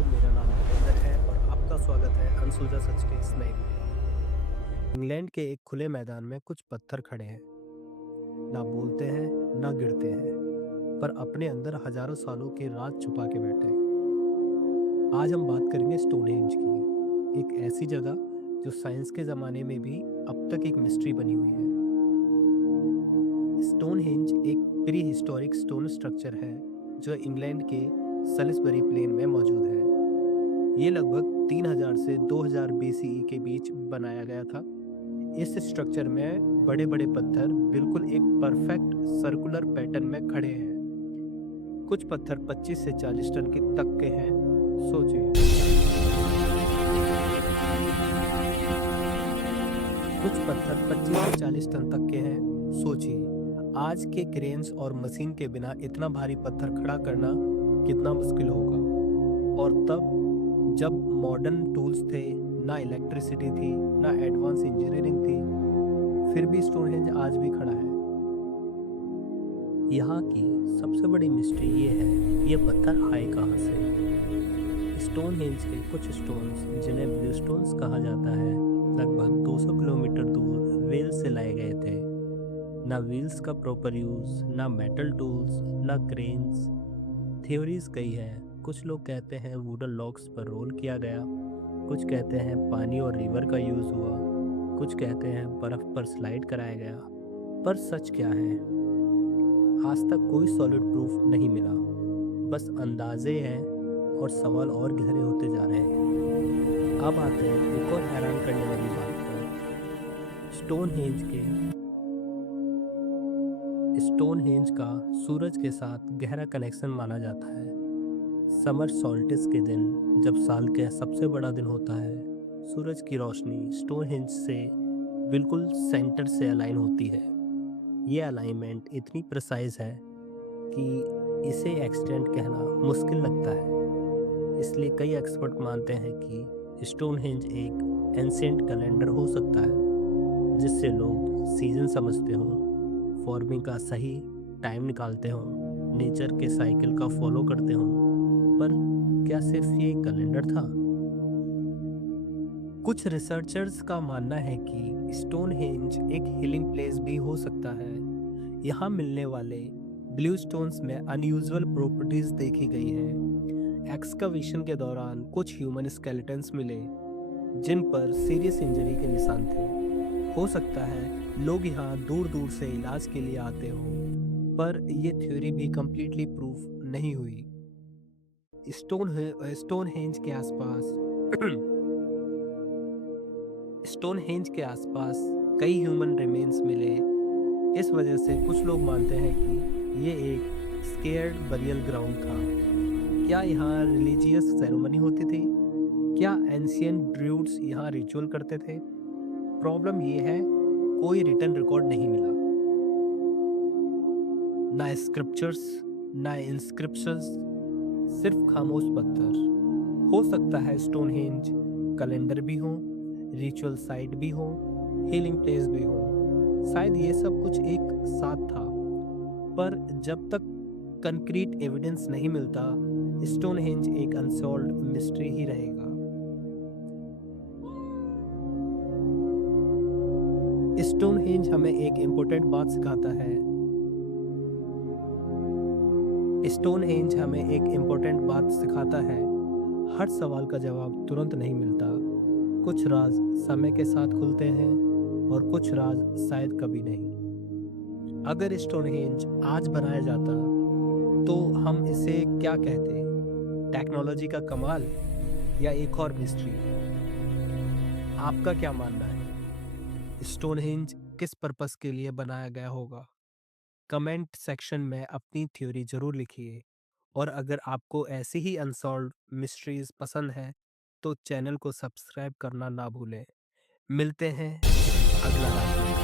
मेरा नाम नरेंद्र है और आपका स्वागत है अनसुलझा सच के इस नए वीडियो। इंग्लैंड के एक खुले मैदान में कुछ पत्थर खड़े हैं। ना बोलते हैं ना गिरते हैं, पर अपने अंदर हजारों सालों के राज छुपा के बैठे हैं। आज हम बात करेंगे स्टोनहेंज की, एक ऐसी जगह जो साइंस के जमाने में भी अब तक एक मिस्ट्री बनी हुई है। स्टोनहेंज एक प्री हिस्टोरिक स्टोन स्ट्रक्चर है जो इंग्लैंड के सलिसबरी प्लेन में मौजूद है। ये लगभग 3000 से 2000 बीसीई के बीच बनाया गया था। इस स्ट्रक्चर में बड़े बड़े पत्थर बिल्कुल एक परफेक्ट सर्कुलर पैटर्न में खड़े हैं। कुछ पत्थर 25 से 40 टन के तक के हैं। सोचिए, कुछ पत्थर 25 से 40 टन तक के हैं। सोचिए, आज के क्रेन्स और मशीन के बिना इतना भारी पत्थर खड़ा करना कितना मुश्किल होगा। और तब जब मॉडर्न टूल्स थे, ना इलेक्ट्रिसिटी थी, ना एडवांस इंजीनियरिंग थी, फिर भी स्टोनहेंज आज भी खड़ा है। यहाँ की सबसे बड़ी मिस्ट्री ये है, ये पत्थर आए कहाँ से। स्टोनहेंज के कुछ स्टोन्स, जिन्हें ब्लू स्टोन्स कहा जाता है, लगभग 200 किलोमीटर दूर वेल्स से लाए गए थे। ना व्हील्स का प्रॉपर यूज, ना मेटल टूल्स, ना क्रेन्स। थ्योरीज कई हैं। कुछ लोग कहते हैं वुडन लॉक्स पर रोल किया गया, कुछ कहते हैं पानी और रिवर का यूज हुआ, कुछ कहते हैं बर्फ पर स्लाइड कराया गया। पर सच क्या है? आज तक कोई सॉलिड प्रूफ नहीं मिला, बस अंदाजे हैं और सवाल और गहरे होते जा रहे हैं। अब आते हैं एक और हैरान करने वाली बात पर। स्टोनहेंज का सूरज के साथ गहरा कनेक्शन माना जाता है। समर सॉल्टिस के दिन, जब साल का सबसे बड़ा दिन होता है, सूरज की रोशनी स्टोनहेंज से बिल्कुल सेंटर से अलाइन होती है। ये अलाइनमेंट इतनी प्रिसाइज है कि इसे एक्सीडेंट कहना मुश्किल लगता है। इसलिए कई एक्सपर्ट मानते हैं कि स्टोनहेंज एक एंशिएंट कैलेंडर हो सकता है, जिससे लोग सीजन समझते हों, फॉर्मिंग का सही टाइम निकालते हों, नेचर के साइकिल का फॉलो करते हों। पर क्या सिर्फ ये कैलेंडर था? कुछ रिसर्चर्स का मानना है कि स्टोनहेंज एक हीलिंग प्लेस भी हो सकता है। यहाँ मिलने वाले ब्लू स्टोन्स में अनयूजुअल प्रॉपर्टीज देखी गई हैं। एक्सकवेशन के दौरान कुछ ह्यूमन स्केलेटन्स मिले, जिन पर सीरियस इंजरी के निशान थे। हो सकता है लोग यहाँ दूर दूर से इलाज के लिए आते हों, पर यह थ्योरी भी कंप्लीटली प्रूफ नहीं हुई। स्टोनहेंज के आसपास स्टोनहेंज के आसपास कई ह्यूमन रिमेन्स मिले। इस वजह से कुछ लोग मानते हैं कि ये एक स्केयर्ड बरियल ग्राउंड था। क्या यहाँ रिलीजियस सेरेमनी होती थी? क्या एंशियंट ड्रूड्स यहाँ रिचुअल करते थे? प्रॉब्लम ये है, कोई रिटन रिकॉर्ड नहीं मिला, ना स्क्रिप्चर्स, ना इंस्क्रिप्शंस, सिर्फ खामोश पत्थर। हो सकता है स्टोनहेंज कैलेंडर भी हो, रिचुअल साइट भी हो, हीलिंग प्लेस भी हो। शायद ये सब कुछ एक साथ था, पर जब तक कंक्रीट एविडेंस नहीं मिलता, स्टोनहेंज एक अनसॉल्व्ड मिस्ट्री ही रहेगा। स्टोनहेंज हमें एक इम्पोर्टेंट बात सिखाता है। स्टोनहेंज हमें एक इम्पोर्टेंट बात सिखाता है, हर सवाल का जवाब तुरंत नहीं मिलता। कुछ राज समय के साथ खुलते हैं और कुछ राज शायद कभी नहीं। अगर स्टोनहेंज आज बनाया जाता तो हम इसे क्या कहते? टेक्नोलॉजी का कमाल या एक और मिस्ट्री? आपका क्या मानना है? स्टोनहेंज किस पर्पस के लिए बनाया गया होगा? कमेंट सेक्शन में अपनी थ्योरी जरूर लिखिए। और अगर आपको ऐसी ही अनसॉल्व्ड मिस्ट्रीज पसंद है तो चैनल को सब्सक्राइब करना ना भूलें। मिलते हैं अगला रात में।